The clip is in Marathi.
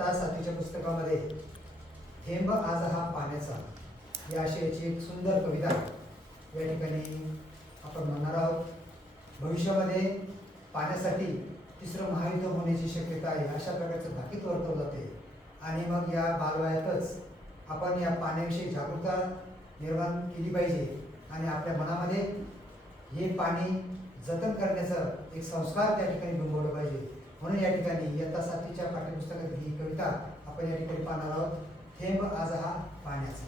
इयत्ता 7वीच्या पुस्तकामध्ये थेंब आज हा पाण्याचा या आशयाची एक सुंदर कविता या ठिकाणी आपण म्हणणार आहोत. भविष्यामध्ये पाण्यासाठी तिसरं महायुद्ध होण्याची शक्यता आहे अशा प्रकारचं भाकीत वर्तवलं जाते आणि मग या बालवयातच आपण या पाण्याविषयी जागरूकता निर्माण केली पाहिजे आणि आपल्या मनामध्ये हे पाणी जतन करण्याचं एक संस्कार त्या ठिकाणी बिंबवलं पाहिजे. म्हणून या ठिकाणी इयत्ता 7वीच्या पाठ्यपुस्तकात ही कविता आपण या ठिकाणी पाहणार आहोत. थेंब आज हा पाण्याचा.